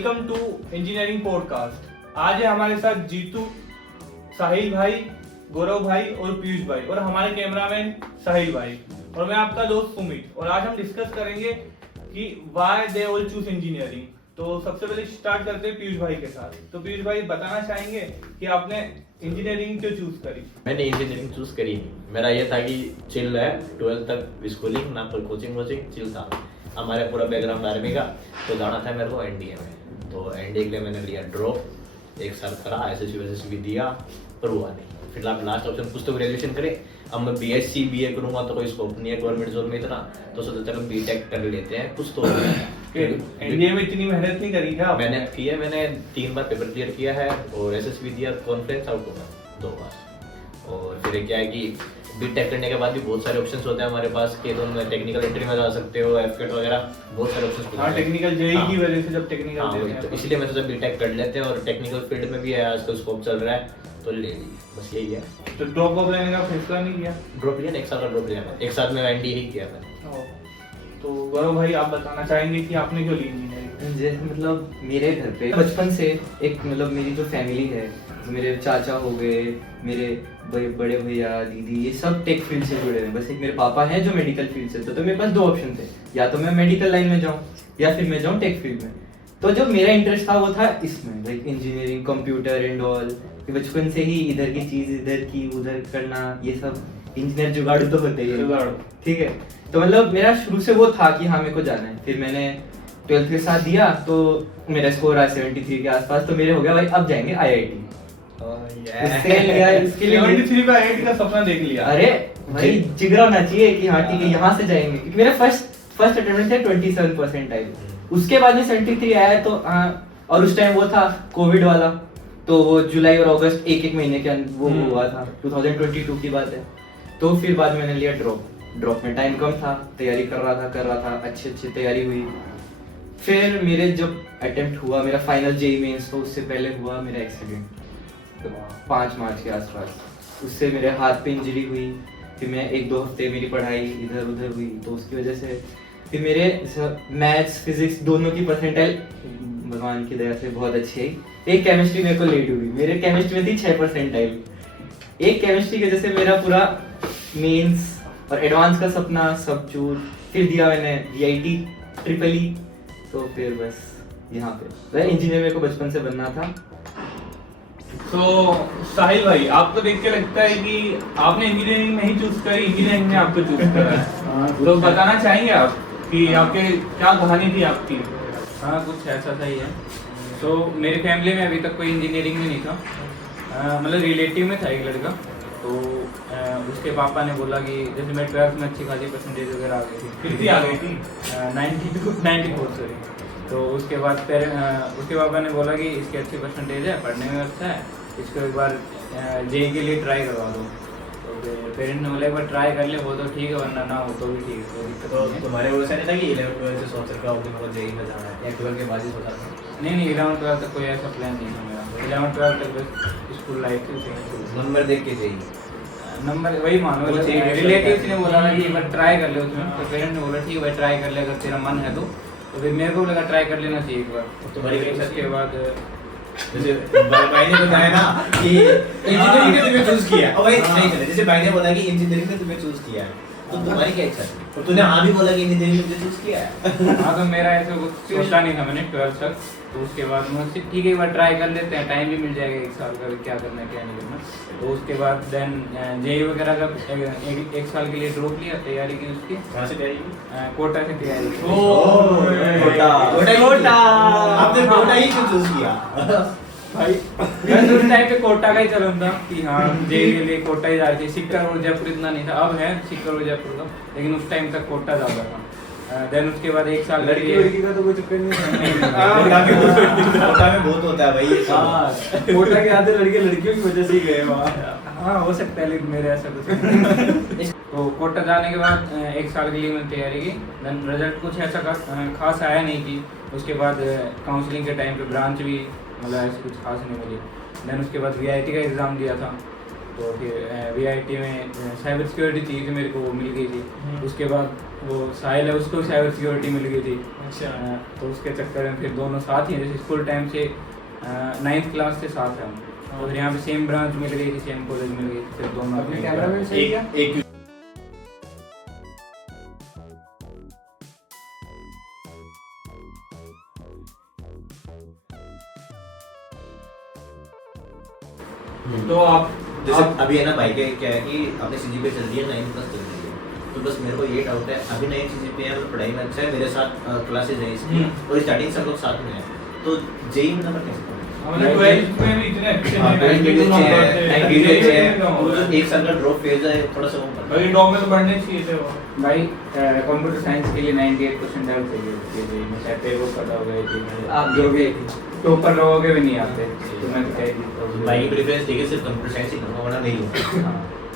Welcome to engineering podcast. आज है हमारे साथ जीतू, साहिल भाई, गौरव भाई और पीयूष भाई और हमारे कैमरामैन साहिल भाई और मैं आपका दोस्त सुमित। और आज हम डिस्कस करेंगे कि why they all choose engineering. तो सबसे पहले स्टार्ट करते हैं पीयूष भाई के साथ। तो पीयूष भाई बताना चाहेंगे कि आपने इंजीनियरिंग क्यों चूज करी? मैंने इंजीनियरिंग चूज करी नहीं। मेरा ये था कि चिल है 12th तक स्कूलिंग, ना कोई कोचिंग चिल था। हमारे पूरा बैकग्राउंड आर्मी का, तो जाना था मेरे को एनडीए में। तो एनडीए के लिए मैंने लिया ड्रॉप। एक साल करा, एसएससी भी दिया पर हुआ नहीं। फिर लास्ट ऑप्शन कुछ तो ग्रेजुएशन करे। अब मैं बीएससी बीए करूंगा तो कोई स्कोप नहीं है गवर्नमेंट जॉब में इतना, तो सोचा चलो बीटेक कर लेते हैं, कुछ तो एनडीए में इतनी मेहनत नहीं करी क्या? मेहनत की है, मैंने 3 बार पेपर क्लियर किया है और एसएससी भी दिया, कॉन्फ्रेंस आउट हुआ 2 बार। और फिर क्या है कि बीटेक करने के बाद भी बहुत सारे ऑप्शंस होते हैं हमारे पास कि तुम टेक्निकल एंट्री में जा सकते हो, एफकेट वगैरह बहुत सारे ऑप्शंस। हाँ, टेक्निकल जेई की वजह से जब टेक्निकल देते हैं तो इसलिए मैं सोचा बीटेक कर लेते हैं और टेक्निकल फील्ड में भी है आजकल स्कोप चल रहा है, तो ले ली। बस यही है। तो ड्रॉप ऑफ लेने का फैसला नहीं किया? ड्रॉप लिया, 1 साल का ड्रॉप लिया मैंने। 1 साल में एनडीए ही किया मैंने। तो गौरव भाई आप बताना चाहेंगे कि आपने क्यों ली इंजीनियरिंग? जैसे मतलब मेरे घर पे बचपन से एक मतलब मेरी जो फैमिली है, मेरे चाचा हो गए, मेरे बड़े भैया दीदी, ये सब टेक फील्ड से जुड़े हैं। बस एक मेरे पापा हैं जो मेडिकल फील्ड से, तो मेरे पास 2 ऑप्शन थे, या तो मैं मेडिकल लाइन में जाऊँ या फिर मैं जाऊँ टेक फील्ड में। तो जो मेरा इंटरेस्ट था वो था इसमें, like engineering, computer and all. बचपन से ही इधर की चीज इधर की उधर करना, ये सब इंजीनियर जुगाड़ू तो होते ही है, ठीक है। तो मतलब मेरा शुरू से वो था कि हाँ मेरे को जाना है। फिर मैंने 12th के साथ दिया तो मेरा स्कोर आया 73 के आसपास, तो मेरे हो गया भाई अब जाएंगे आईआईटी। इसके लिए 73 पे आईआईटी का सपना देख लिया। अरे भाई जिगरा होना चाहिए कि हाँ ठीक है यहाँ से जाएंगे, क्योंकि मेरा फर्स्ट अटेम्प्ट थे 27% आई। उसके बाद में 73 आया तो हाँ, और उस टाइम वो था कोविड वाला, तो वो जुलाई और अगस्त एक महीने के वो हुआ था, 2022 की बात है। तो फिर बाद में मैंने लिया ड्रॉप में टाइम कम था, तैयारी कर रहा था, अच्छी तैयारी हुई। फिर मेरे जब अटेम्प्ट हुआ मेरा फाइनल जेईई मेंस, तो उससे पहले हुआ मेरा एक्सीडेंट 5 मार्च के आसपास। उससे मेरे हाथ पे इंजरी हुई। फिर मैं 1-2 हफ्ते मेरी पढ़ाई इधर उधर हुई, तो उसकी वजह से फिर मेरे मैथ्स फिजिक्स दोनों की परसेंटाइल भगवान की दया से बहुत अच्छी आई। एक केमिस्ट्री मेरे को लेट हुई, मेरे केमिस्ट्री में थी 6 परसेंटाइल। एक केमिस्ट्री की वजह से मेरा पूरा मेंस और एडवांस का सपना सब चूर। फिर दिया मैंने वीआईटी ट्रिपल ई, तो फिर बस यहाँ पे इंजीनियर मेरे को बचपन से बनना था। तो साहिल भाई आपको देख के लगता है कि आपने इंजीनियरिंग नहीं चूज करी, इंजीनियरिंग ने आपको चूज करा है। तो बताना चाहेंगे आप कि आपके क्या कहानी थी आपकी? हाँ, कुछ ऐसा था ही है। तो मेरी फैमिली में अभी तक कोई इंजीनियरिंग में नहीं था, मतलब रिलेटिव में था एक लड़का। तो उसके पापा ने बोला कि जैसे मैं 12th में अच्छी खासी परसेंटेज वगैरह आ गई थी। कितनी आ गई थी? 94 सॉरी। तो उसके बाद उसके पापा ने बोला कि इसकी अच्छी परसेंटेज है, पढ़ने में अच्छा है, इसको एक बार जेईई के लिए ट्राई करवा दो। तो पेरेंट्स ने बोला एक बार ट्राई कर ले, वो तो ठीक है, वरना ना हो तो भी ठीक है, कोई दिक्कत नहीं है। तुम्हारे वो ऐसा था कि 11th-12th से सोच रखा हो कि मेरे को जेईई में जाना है या 12th के बाद ही सोचा था? नहीं, 11th-12th तक कोई ऐसा प्लान नहीं था मेरा। 11th-12th तक बस स्कूल लाइफ थी। नंबर देख के जेईई, नंबर वही मानो, रिलेटिव्स ने बोला कि एक बार ट्राई कर ले उसमें। तो पेरेंट्स ने बोला ठीक है भाई ट्राई कर ले, अगर तेरा मन है तो फिर मेरे को लगा ट्राई कर लेना चाहिए एक बार। तुम्हारी उसके बाद जैसे भाई ने बताया ना कि इंजीनियरिंग ने तुम्हें चूज किया, और भाई नहीं चले, जैसे भाई ने बोला कि इंजीनियरिंग ने तुम्हें चूज किया है, तो तुम्हारी क्या इच्छा थी? और तूने हाँ भी बोला कि इंजीनियरिंग ने चूज किया है। हाँ, तो मेरा ऐसा कुछ सोचा नहीं था मैंने 12th तक। तो उसके बाद मुझसे ठीक है एक बार ट्राई कर लेते हैं, टाइम भी मिल जाएगा 1 साल का, क्या करना है क्या नहीं करना। तो उसके बाद देन जेईई वगैरह का एक साल के लिए ड्रॉप लिया, तैयारी की उसकी। कहाँ से तैयारी की? कोटा से तैयारी की। कोटा आपने कोटा ही क्यों चूज किया? भाई मैं उस टाइम पे कोटा का ही चलन था कि हाँ जेईई के लिए कोटा ही जा रही थी। सिक्कर और जयपुर इतना नहीं था, अब है सिक्कर और जयपुर का, लेकिन उस टाइम तक कोटा ज्यादा था। देन उसके बाद 1 साल लड़की का तो कोई चक्कर नहीं है। कोटा में बहुत होता है भाई ये सब। कोटा के आधे लड़कियों की वजह से ही गए वहाँ। हाँ, हो सकता है, लेकिन मेरे ऐसा कुछ तो कोटा जाने के बाद 1 साल के लिए मैंने तैयारी की। देन रिजल्ट कुछ ऐसा खास आया नहीं कि उसके बाद काउंसलिंग के टाइम पे ब्रांच भी मतलब ऐसी कुछ खास नहीं मिली। देन उसके बाद वीआईटी का एग्ज़ाम दिया था, तो फिर VIT में साइबर सिक्योरिटी थी तो मेरे को वो मिल गई थी। उसके बाद वो साहिल है, उसको साइबर सिक्योरिटी मिल गई थी। अच्छा। तो उसके चक्कर में फिर दोनों साथ ही हैं, जैसे स्कूल टाइम से 9th क्लास से साथ हैं हम। तो फिर यहाँ पे सेम ब्रांच मिल गई थी, सेम कॉलेज मिल गई थी, फिर दोनों अपने कैमरामैन से क्या एक तो आप जैसे अभी है ना भाई के क्या है कि अपने CGPA चल रही है 9 प्लस चल रही है, तो बस मेरे को ये डाउट है अभी 9 CGPA है, मतलब पढ़ाई में अच्छा है, मेरे साथ क्लासेज है इसकी और स्टार्टिंग से हम लोग साथ में हैं, तो जेई में नंबर कैसे पढ़ेंगे? मतलब 12th में भी इतने अच्छे हाँ, 12th में भी अच्छे हैं, 9 भी अच्छे हैं, हैं। वो जो एक साल का ड्रॉप फेज है थोड़ा सा वो पड़ता है। भाई टॉप में तो बढ़ने चाहिए थे वो। भाई कंप्यूटर साइंस के लिए 98% आउट चाहिए उसके लिए, मैं शायद तेरे को पता होगा कि आप जो भी टॉपर लोगों के भी नहीं आते, तो मैं तो कह दी भाई की प्रेफरेंस देखिए सिर्फ कंप्यूटर साइंस ही लूंगा वरना नहीं लूंगा।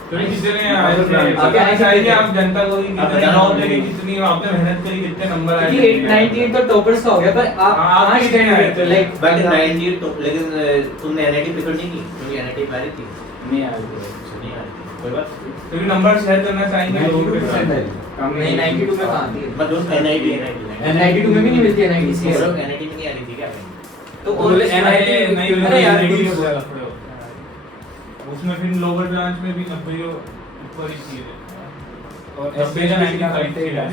क्योंकि कितने आप आए थे, आप आपने चाहिए आप जनता को कि आप कितने बता नौ दो। देके कितनी आपने मेहनत करी, कितने नंबर आए कि 98 तो टॉपर्स का हो गया, पर आप आप आज कितने आए थे? लाइक बट 90 तो लेकिन तुमने NIT प्रेफर नहीं की क्योंकि NIT भारी थी, नहीं आ रही नहीं आ रही थी, कोई बात नहीं। क्योंकि नंबर शेयर करना चाहेंगे लोगों के साथ। 92% कम नहीं 92 में कहाँ थी? बट दोस्त NIT 92 में भी नहीं मिलती है 90 लोग NIT में नहीं आ रही थी क्या? तो बोले और NIT नहीं अरे यार NIT कुछ- हो जाएगा थोड़े होते हैं। उसमें फिर लोअर ब्रांच में भी 90 ऊपर ही चाहिए। और 90 का 90 करते ही है।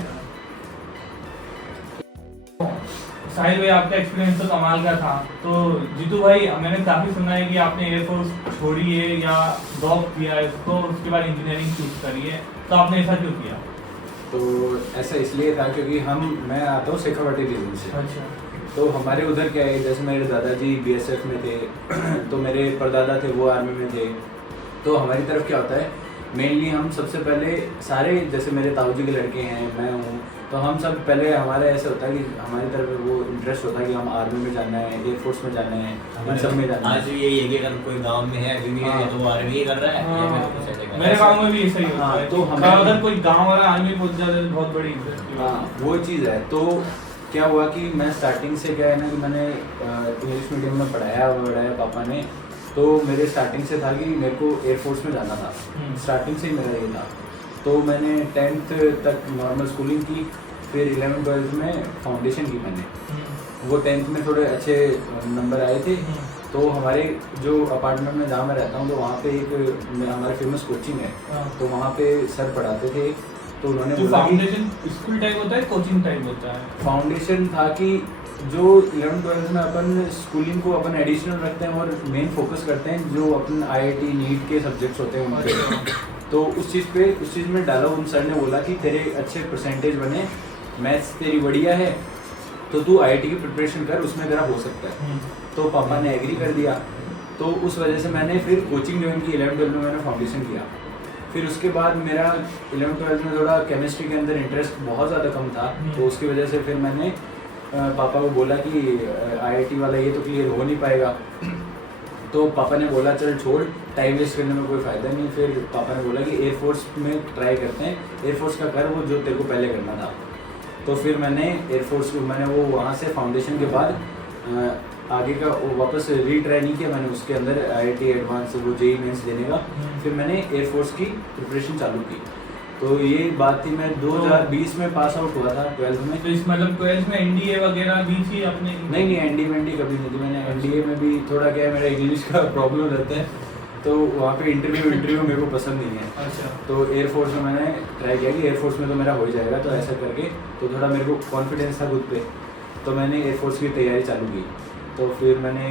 साहिल भाई आपका एक्सपीरियंस तो कमाल का था, तो जीतू भाई मैंने काफी सुना है कि आपने एयरफोर्स छोड़ी है या ड्रॉप किया है उसको, उसके बाद इंजीनियरिंग चूज करी है, तो आपने ऐसा क्यों किया? तो ऐसा इसलिए था क्योंकि मैं आता हूँ शेखावाटी रीजन से। अच्छा। तो हमारे उधर क्या है, जैसे मेरे दादाजी BSF में थे तो मेरे परदादा थे वो आर्मी में थे। तो हमारी तरफ क्या होता है, मेनली हम सबसे पहले सारे, जैसे मेरे ताऊजी के लड़के हैं, मैं हूँ, तो हम सब पहले हमारा ऐसा होता है कि हमारी तरफ वो इंटरेस्ट होता है कि हम आर्मी में जाना है, एयरफोर्स में जाना है, इन सब में जाना आज है। भी यही है कि अगर कोई गांव में है अभी भी है हाँ। तो वो आर्मी ही कर रहा है या मेरे को सेट मेरे गांव में भी ऐसा ही होता हाँ, है। तो हमें- अगर कोई गांव वाला आर्मी पहुंच जाता है तो बहुत बड़ी इंडस्ट्री हाँ वो चीज़ है। तो क्या हुआ कि मैं स्टार्टिंग से क्या है ना कि मैंने इंग्लिश मीडियम में पढ़ाया पापा ने, तो मेरे स्टार्टिंग से था कि मेरे को एयरफोर्स में जाना था, स्टार्टिंग से ही मेरा ये था। तो मैंने 10th तक नॉर्मल स्कूलिंग की, फिर 11th-12th में फाउंडेशन की मैंने। वो 10th में थोड़े अच्छे नंबर आए थे, तो हमारे जो अपार्टमेंट में जहाँ मैं रहता हूँ तो वहाँ पे एक हमारे फेमस कोचिंग है, तो वहाँ पे सर पढ़ाते थे, तो उन्होंने जो बोला कि फाउंडेशन स्कूल टाइप होता है, कोचिंग टाइप होता है। फाउंडेशन था कि जो 11th-12th में अपन स्कूलिंग को अपन एडिशनल रखते हैं और मेन फोकस करते हैं जो अपन IIT नीट के सब्जेक्ट्स होते हैं उन पे। तो उस चीज़ में डाला, उन सर ने बोला कि तेरे अच्छे परसेंटेज बने, मैथ्स तेरी बढ़िया है, तो तू IIT की प्रिपरेशन कर, उसमें तेरा हो सकता है। तो पापा ने एग्री कर दिया, तो उस वजह से मैंने फिर कोचिंग ज्वाइन की। 11th-12th में मैंने फाउंडेशन किया। फिर उसके बाद मेरा 11th-12th में थोड़ा केमिस्ट्री के अंदर इंटरेस्ट बहुत ज़्यादा कम था, तो उसकी वजह से फिर मैंने पापा को बोला कि IIT वाला ये तो क्लियर हो नहीं पाएगा। तो पापा ने बोला चल छोड़, टाइम वेस्ट करने में कोई फ़ायदा नहीं। फिर पापा ने बोला कि एयरफोर्स में ट्राई करते हैं, एयरफोर्स का कर वो जो तेरे को पहले करना था। तो फिर मैंने एयरफोर्स मैंने वो वहाँ से फाउंडेशन के बाद आगे का वो वापस रीट्राई नहीं किया मैंने, उसके अंदर IIT एडवांस वो JEE मेंस देने का। फिर मैंने एयरफोर्स की प्रिपरेशन चालू की। तो ये बात थी, मैं 2020 में पास आउट हुआ था 12th में। तो इस मतलब 12th में NDA वगैरह दी थी अपने? नहीं NDA कभी नहीं थी मैंने। NDA में भी थोड़ा क्या है, मेरा इंग्लिश का प्रॉब्लम रहता है, तो वहाँ पे इंटरव्यू मेरे को पसंद नहीं है। अच्छा। तो एयरफोर्स में मैंने ट्राई किया कि एयरफोर्स में तो मेरा हो ही जाएगा, तो ऐसा करके तो थोड़ा मेरे को कॉन्फिडेंस था खुद पे, तो मैंने एयरफोर्स की तैयारी चालू की। तो फिर मैंने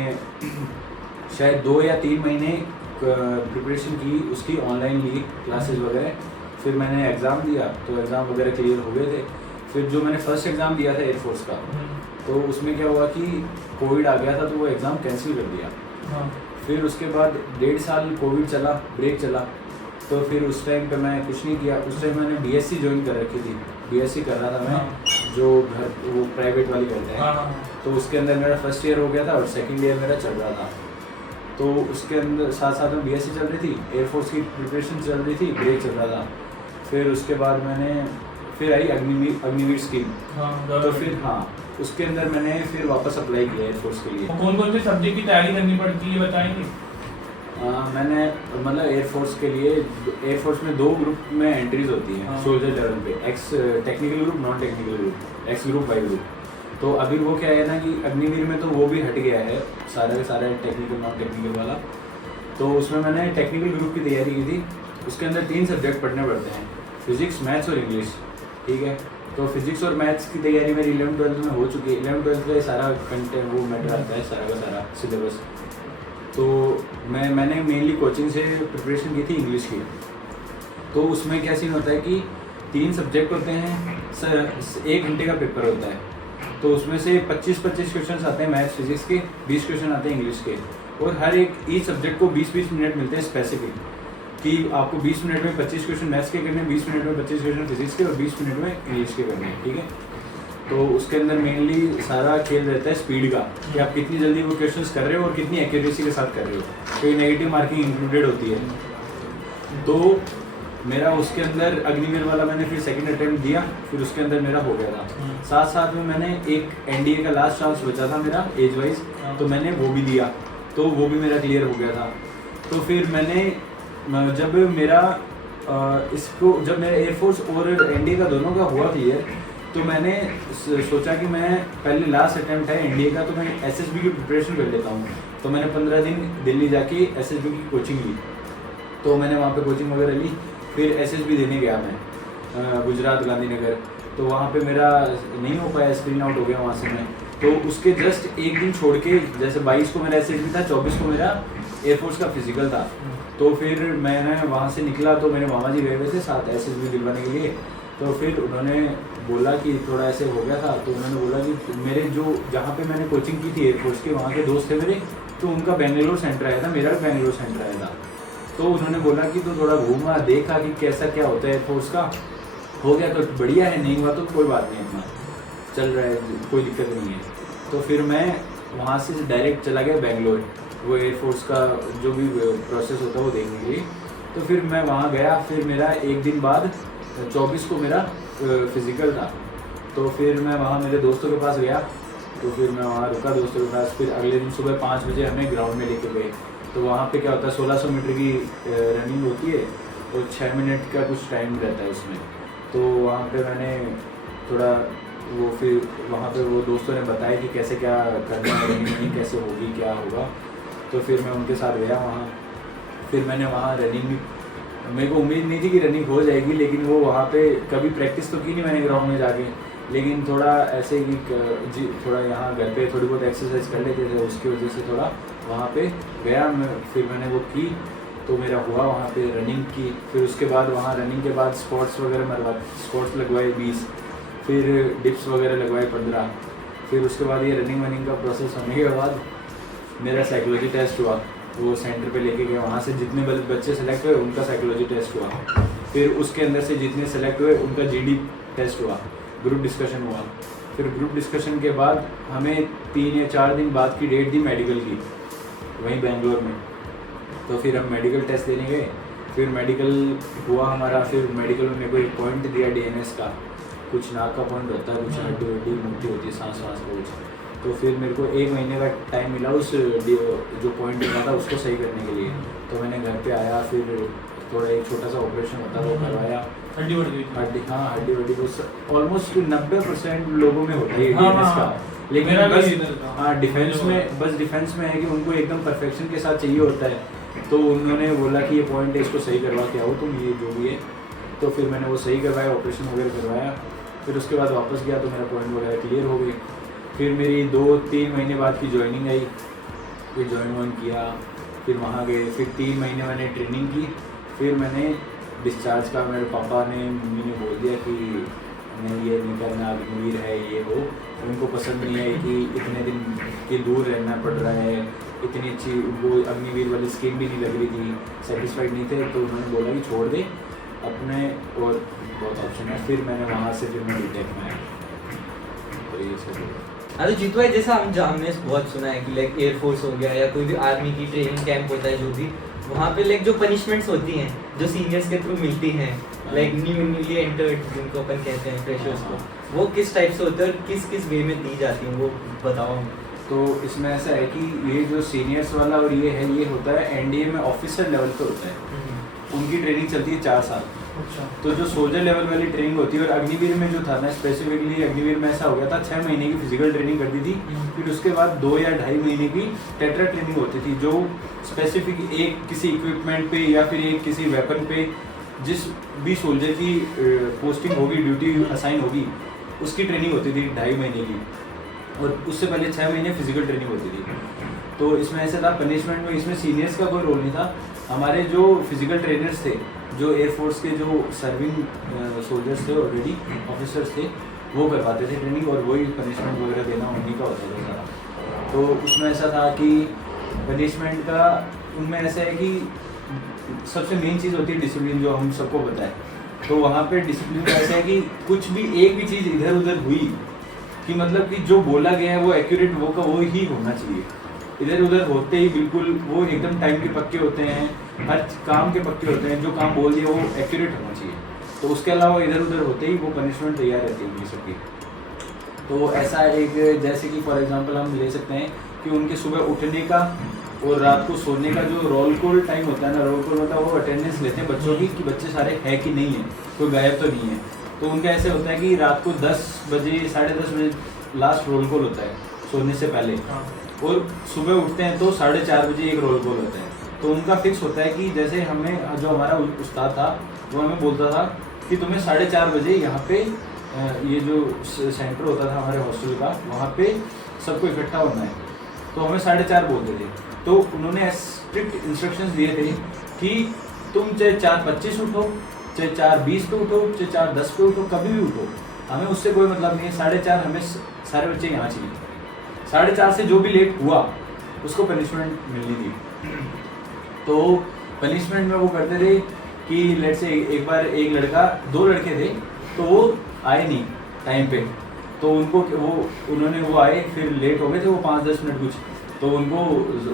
शायद 2 या 3 महीने प्रिपरेशन की, उसकी ऑनलाइन ली क्लासेस वगैरह। फिर मैंने एग्ज़ाम दिया, तो एग्ज़ाम वगैरह क्लियर हो गए थे। फिर जो मैंने फर्स्ट एग्ज़ाम दिया था एयरफोर्स का, तो उसमें क्या हुआ कि कोविड आ गया था, तो वो एग्ज़ाम कैंसिल कर दिया। हाँ। फिर उसके बाद 1.5 साल कोविड चला, ब्रेक चला, तो फिर उस टाइम पे मैं कुछ नहीं किया। उस टाइम मैंने BSc ज्वाइन कर रखी थी, BSc कर रहा था मैं, जो घर वो प्राइवेट वाली करते हैं। हाँ। तो उसके अंदर मेरा फर्स्ट ईयर हो गया था और सेकंड ईयर मेरा चल रहा था। तो उसके अंदर साथ साथ में BSc चल रही थी, एयरफोर्स की प्रिपरेशन चल रही थी, ब्रेक चल रहा था। फिर उसके बाद मैंने फिर आई अग्निवीर स्कीम, तो फिर हाँ उसके अंदर मैंने फिर वापस अप्लाई किया एयरफोर्स के लिए। कौन कौन से सब्जेक्ट की तैयारी करनी पड़ती है बताएंगे? मैंने मतलब एयरफोर्स के लिए एयरफोर्स में 2 ग्रुप में एंट्रीज होती हैं हाँ। सोल्जर लेवल पे, x technical group, non technical group, x group, y group. तो अभी वो क्या है ना कि अग्निवीर में तो वो भी हट गया है सारा का सारा टेक्निकल नॉन टेक्निकल वाला। तो उसमें मैंने टेक्निकल ग्रुप की तैयारी की थी। उसके अंदर 3 सब्जेक्ट पढ़ने पड़ते हैं, फिजिक्स, मैथ्स और इंग्लिश, ठीक है। तो फिजिक्स और मैथ्स की तैयारी मेरी 11th-12th में हो चुकी है। 11th-12th का सारा कंटेंट वो मैटर आता है, सारा का सारा सिलेबस। तो मैंने मेनली कोचिंग से प्रिपरेशन की थी इंग्लिश की। तो उसमें क्या सीन होता है कि 3 सब्जेक्ट होते हैं, 1 घंटे का पेपर होता है। तो उसमें से 25-25 क्वेश्चन आते हैं मैथ्स फिजिक्स के, 20 क्वेश्चन आते हैं इंग्लिश के, और हर एक सब्जेक्ट को 20-20 मिनट मिलते हैं स्पेसिफिक, कि आपको 20 मिनट में 25 क्वेश्चन मैथ्स के करने हैं, 20 मिनट में 25 क्वेश्चन फिजिक्स के और 20 मिनट में इंग्लिश के करने हैं, ठीक है। तो उसके अंदर मेनली सारा खेल रहता है स्पीड का, कि आप कितनी जल्दी वो क्वेश्चंस कर रहे हो और कितनी एक्यूरेसी के साथ कर रहे हो। कोई नेगेटिव मार्किंग इंक्लूडेड होती है। तो मेरा उसके अंदर अग्निवीर वाला मैंने फिर सेकंड अटेम्प्ट दिया, फिर उसके अंदर मेरा हो गया था। साथ साथ में मैंने एक एनडीए का लास्ट चांस बचा था मेरा एज वाइज, तो मैंने वो भी दिया, तो वो भी मेरा क्लियर हो गया था। तो फिर मैंने जब मेरा जब मेरा एयरफोर्स और एनडीए का दोनों का हुआ क्लियर, तो मैंने सोचा कि मैं पहले लास्ट अटेम्प्ट है एनडीए का, तो मैं एसएसबी की प्रिपरेशन कर लेता हूँ। तो मैंने 15 दिन दिल्ली जाके एसएसबी की कोचिंग ली। तो मैंने वहाँ पे कोचिंग वगैरह ली, फिर एसएसबी देने गया मैं गुजरात गांधीनगर। तो वहाँ पे मेरा नहीं हो पाया, स्क्रीन आउट हो गया वहाँ से मैं। तो उसके जस्ट एक दिन छोड़ के, जैसे 22 को मेरा एसएसबी था, 24 को मेरा एयरफोर्स का फिजिकल था। तो फिर मैंने वहाँ से निकला, तो मेरे मामा जी गए हुए थे साथ एसएसबी दिलवाने के लिए। तो फिर उन्होंने बोला कि थोड़ा ऐसे हो गया था, तो उन्होंने बोला कि मेरे जो जहाँ पे मैंने कोचिंग की थी एयरफोर्स के, वहाँ के दोस्त थे मेरे, तो उनका बेंगलोर सेंटर आया था, मेरा भी बेंगलोर सेंटर आया था। तो उन्होंने बोला कि तो थोड़ा घूमा, देखा कि कैसा क्या होता है एयरफोर्स का, हो गया तो बढ़िया है, नहीं हुआ तो कोई बात नहीं, अपना चल रहा है, कोई दिक्कत नहीं है। तो फिर मैं वहाँ से डायरेक्ट चला गया बेंगलोर, वो एयरफोर्स का जो भी प्रोसेस होता है वो देखने के लिए। तो फिर मैं वहाँ गया, फिर मेरा एक दिन बाद 24 को मेरा फिजिकल था। तो फिर मैं वहाँ मेरे दोस्तों के पास गया, तो फिर मैं वहाँ रुका दोस्तों के पास। फिर अगले दिन सुबह 5 बजे हमें ग्राउंड में लेके गए। तो वहाँ पे क्या होता है, 1600 मीटर की रनिंग होती है और 6 मिनट का कुछ टाइम रहता है उसमें। तो वहाँ पे मैंने थोड़ा वो, फिर वहाँ पे वो दोस्तों ने बताया कि कैसे क्या करना है, रनिंग कैसे होगी, क्या होगा। तो फिर मैं उनके साथ गया वहाँ। फिर मैंने वहाँ रनिंग, मेरे को उम्मीद नहीं थी कि रनिंग हो जाएगी, लेकिन वो वहाँ पे कभी प्रैक्टिस तो की नहीं मैंने ग्राउंड में जाके, लेकिन थोड़ा ऐसे ही जी थोड़ा यहाँ घर पे थोड़ी बहुत एक्सरसाइज कर लेते थे, उसकी वजह से थोड़ा वहाँ पे गया मैं। फिर मैंने वो की, तो मेरा हुआ वहाँ पे रनिंग की। फिर उसके बाद वहाँ रनिंग के बाद स्क्वाट्स वगैरह स्क्वाट्स लगवाए 20, फिर डिप्स वगैरह लगवाए 15। फिर उसके बाद ये रनिंग वनिंग का प्रोसेस होने के बाद मेरा साइकोलॉजी टेस्ट हुआ, वो सेंटर पे लेके गया। वहाँ से जितने बच्चे सेलेक्ट हुए उनका साइकोलॉजी टेस्ट हुआ। फिर उसके अंदर से जितने सेलेक्ट हुए उनका जीडी टेस्ट हुआ, ग्रुप डिस्कशन हुआ। फिर ग्रुप डिस्कशन के बाद हमें 3 या 4 दिन बाद की डेट दी मेडिकल की, वहीं बेंगलोर में। तो फिर हम मेडिकल टेस्ट देने गए, फिर मेडिकल हुआ हमारा। फिर मेडिकल में मेरे को एक पॉइंट दिया डीएनएस का, कुछ नाक का पॉइंट होता है, कुछ हड्डी वड्डी मोटी होती है, सांस वाँस का कुछ। तो फिर मेरे को 1 महीने का टाइम मिला उस जो पॉइंट मिला था उसको सही करने के लिए। तो मैंने घर पे आया, फिर थोड़ा एक छोटा सा ऑपरेशन होता है वो करवाया। हड्डी वड्डी, हाँ हड्डी वड्डी को ऑलमोस्ट 90% लोगों में होता है हाँ, डीएनएस का। लेकिन मेरा भी बस इधर था। हाँ डिफेंस में है कि उनको एकदम परफेक्शन के साथ चाहिए होता है। तो उन्होंने बोला कि ये पॉइंट है, इसको सही करवा के आओ तुम, ये जो भी है। तो फिर मैंने वो सही करवाया, ऑपरेशन वगैरह करवाया। फिर उसके बाद वापस गया तो मेरा पॉइंट वगैरह क्लियर हो गई। फिर मेरी 2-3 महीने बाद की ज्वाइनिंग आई, फिर ज्वाइन किया, फिर वहाँ गए, फिर 3 महीने मैंने ट्रेनिंग की। फिर मैंने डिस्चार्ज का, मेरे पापा ने मम्मी ने बोल दिया कि नहीं ये नहीं करना, अग्निवीर है ये वो। उनको पसंद नहीं है कि इतने दिन के दूर रहना पड़ रहा है, इतनी अच्छी वो अग्निवीर वाली स्कीम भी नहीं लग रही थी, सेटिस्फाइड नहीं थे। तो उन्होंने बोला कि छोड़ दे अपने, और बहुत ऑप्शन है। फिर मैंने वहाँ से फिर मैं बीटेक में आया। तो ये सब अरे जीतू भाई, जैसा हमने बहुत सुना है कि लाइक एयरफोर्स हो गया या कोई भी आर्मी की ट्रेनिंग कैंप होता है, जो भी वहाँ पे लाइक जो पनिशमेंट्स होती हैं जो सीनियर्स के थ्रू मिलती हैं, लाइक न्यूली एंटर्ड जिनको अपन कहते हैं फ्रेशर्स को, वो किस टाइप से होते हैं और किस किस वे में दी जाती हैं, वो बताओ। तो इसमें ऐसा है कि ये जो सीनियर्स वाला और ये है, ये होता है एनडीए में ऑफिसर लेवल पे होता है, उनकी ट्रेनिंग चलती है 4 साल। अच्छा। तो जो सोल्जर लेवल वाली ट्रेनिंग होती है, और अग्निवीर में जो था ना स्पेसिफिकली, अग्निवीर में ऐसा हो गया था 6 महीने की फिजिकल ट्रेनिंग करती थी, फिर उसके बाद 2 या 2.5 महीने की टेट्रा ट्रेनिंग होती थी, जो स्पेसिफिक एक किसी इक्विपमेंट पे या फिर एक किसी वेपन पे जिस भी सोल्जर की पोस्टिंग होगी, ड्यूटी असाइन होगी, उसकी ट्रेनिंग होती थी 2.5 महीने की, और उससे पहले 6 महीने फिजिकल ट्रेनिंग होती थी। तो इसमें ऐसा था, पनिशमेंट में इसमें सीनियर्स का कोई रोल नहीं था। हमारे जो फिजिकल ट्रेनर्स थे, जो एयरफोर्स के जो सर्विंग सोल्जर्स थे, ऑलरेडी ऑफिसर्स थे, वो करवाते थे ट्रेनिंग, और वही पनिशमेंट वगैरह देना उन्हीं का होता था सारा। तो उसमें ऐसा था कि पनिशमेंट का उनमें ऐसा है कि सबसे मेन चीज़ होती है डिसिप्लिन, जो हम सबको पता है। तो वहाँ पे डिसिप्लिन का ऐसा है कि कुछ भी एक भी चीज़ इधर उधर हुई कि मतलब कि जो बोला गया है वो एक्यूरेट वो का वो ही होना चाहिए। इधर उधर होते ही बिल्कुल वो एकदम टाइम के पक्के होते हैं, हर काम के पक्के होते हैं, जो काम बोल दिया वो एक्यूरेट होना चाहिए। तो उसके अलावा इधर उधर होते ही वो पनिशमेंट तैयार रहती है उनकी सबकी। तो ऐसा एक, जैसे कि फॉर एग्जांपल हम ले सकते हैं कि उनके सुबह उठने का और रात को सोने का जो रोल कॉल टाइम होता है ना, रोल कॉल मतलब वो अटेंडेंस लेते हैं बच्चों की कि बच्चे सारे हैं कि नहीं है, कोई गायब तो नहीं है। तो उनका ऐसे होता है कि रात को 10 बजे 10:30 बजे लास्ट रोल कॉल होता है सोने से पहले, और सुबह उठते हैं तो 4:30 बजे एक रोल कॉल होता है। तो उनका फिक्स होता है कि जैसे हमें जो हमारा उस्ताद था वो हमें बोलता था कि तुम्हें 4:30 बजे यहाँ पे ये जो सेंटर होता था हमारे हॉस्टल का, वहाँ पे सबको इकट्ठा होना है। तो हमें 4:30 बोलते थे। तो उन्होंने स्ट्रिक्ट इंस्ट्रक्शंस दिए थे कि तुम चाहे 4:25 उठो, चाहे 4:20 पे उठो, चाहे 4:10 पे उठो, कभी भी उठो, हमें उससे कोई मतलब नहीं है। 4:30 हमें सारे बच्चे यहाँ चाहिए। 4:30 से जो भी लेट हुआ उसको पनिशमेंट मिलनी थी। तो पनिशमेंट में वो करते थे कि लेट से एक बार एक लड़का, 2 लड़के थे, तो वो आए नहीं टाइम पे, तो उनको उन्होंने वो आए, फिर लेट हो गए थे वो 5-10 मिनट कुछ। तो उनको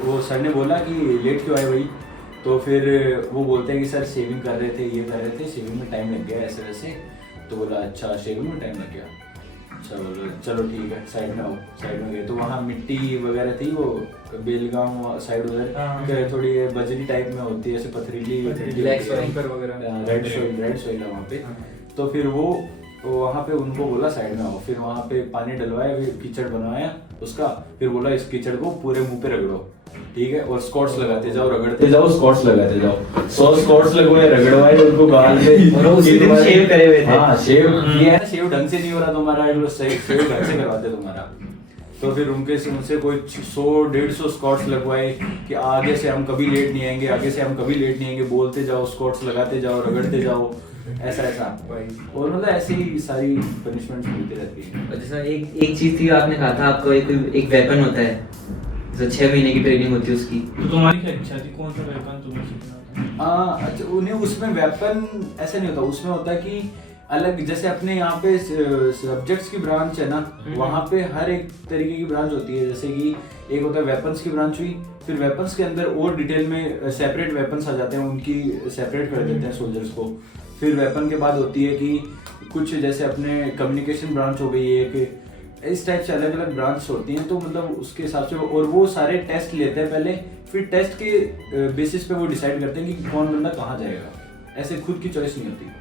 वो सर ने बोला कि लेट क्यों आए भाई? तो फिर वो बोलते हैं कि सर शेविंग कर रहे थे, ये कर रहे थे, शेविंग में टाइम लग गया ऐसे वैसे। तो बोला अच्छा शेविंग में टाइम लग गया, अच्छा बोलो चलो ठीक है साइड में आओ। साइड में गए तो वहाँ मिट्टी वगैरह थी, वो बेलगांव साइड उधर थोड़ी बजरी टाइप में होती है, ऐसे पथरीली रेड सॉइल है वहाँ पे। तो फिर वो वहाँ पे उनको बोला साइड में आओ, फिर वहाँ पे पानी डलवाया, फिर कीचड़ बनवाया उसका, फिर बोला इस कीचड़ को पूरे मुंह पे रगड़ो, ठीक है, और स्कॉट्स लगाते जाओ, रगड़ते जाओ, स्कॉट्स लगाते जाओ। 100 स्कॉट्स लगवाए, रगड़वाए उनको गाल पे, और उसी दिन शेव करे हुए थे। हाँ शेव किया है, शेव ढंग से नहीं हो रहा तुम्हारा, शेव ढंग से करवाते तुम्हारा। तो फिर उनसे कोई 100-150 स्कॉट्स लगवाए कि आगे से हम कभी लेट नहीं आएंगे, आगे से हम कभी लेट नहीं आएंगे, बोलते जाओ, स्कॉट्स लगाते जाओ, रगड़ते जाओ, ऐसा। और मतलब ऐसी ही सारी पनिशमेंट्स मिलती रहती है। और जैसा एक चीज थी, आपने कहा था आपका एक वेपन होता है, जैसे 6 महीने की ट्रेनिंग होती है उसकी। तो तुम्हारी क्या इच्छा थी, कौन सा वेपन तुम्हें सीखना था? अच्छा, उन्हें उसमें वेपन ऐसे नहीं होता, उसमें होता है कि अलग, जैसे अपने यहाँ पे सब्जेक्ट्स की ब्रांच है ना, वहाँ पे हर एक तरीके की ब्रांच होती है। जैसे कि एक होता है वेपन्स की ब्रांच हुई, फिर वेपन्स के अंदर और डिटेल में सेपरेट वेपन्स आ जाते हैं, उनकी सेपरेट कर देते हैं सोल्जर्स को। फिर वेपन के बाद होती है कि कुछ जैसे अपने कम्युनिकेशन ब्रांच हो गई एक, इस टाइप से अलग अलग ब्रांच होती हैं। तो मतलब उसके हिसाब से और वो सारे टेस्ट लेते हैं पहले, फिर टेस्ट के बेसिस पे वो डिसाइड करते हैं कि कौन बंदा कहाँ जाएगा। ऐसे खुद की चॉइस नहीं होती।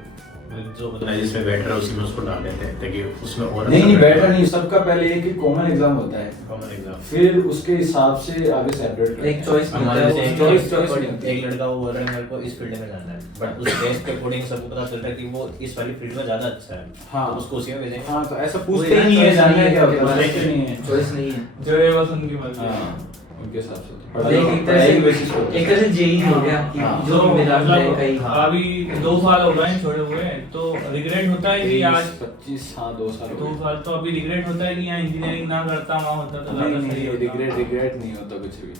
जो मतलब जिसमें बैटर है उसमें उसको डाल देते हैं ताकि उसमें और नहीं बैटर नहीं, सबका पहले एक कॉमन एग्जाम होता है, कॉमन एग्जाम, फिर उसके हिसाब से आगे सेपरेट एक चॉइस एक लड़का वो बोल रहा है मेरे को इस फील्ड में जाना है, बट उस टेस्ट के अकॉर्डिंग सबको पता चल रहा है कि वो इस वाली फील्ड में ज्यादा अच्छा है। हाँ, तो उसको उसी में भेजेंगे। हाँ, तो ऐसा पूछते ही नहीं है, जानना है क्या होता है, चॉइस नहीं है, जो है बस उनकी मर्जी। उनके हिसाब से एक तरह से जेई हो गया कि जो मेरा अभी 2 साल हो गए छोड़े हुए, तो रिग्रेट होता है कि आज 25 हाँ 2 साल तो अभी रिग्रेट होता है कि यहाँ इंजीनियरिंग ना करता, वहाँ होता तो ज्यादा सही होता। रिग्रेट नहीं होता कुछ भी,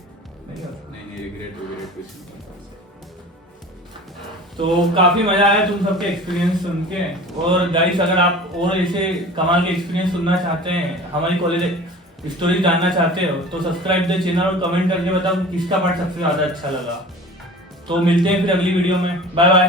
नहीं रिग्रेट कुछ नहीं होता। तो काफी मजा आया तुम सबके एक्सपीरियंस सुन के। और गाइस अगर आप और ऐसे कमाल के एक्सपीरियंस सुनना चाहते हैं, हमारी कॉलेज स्टोरी जानना चाहते हो, तो सब्सक्राइब द चैनल और कमेंट करके बताओ किसका पार्ट सबसे ज्यादा अच्छा लगा। तो मिलते हैं फिर अगली वीडियो में, बाय बाय।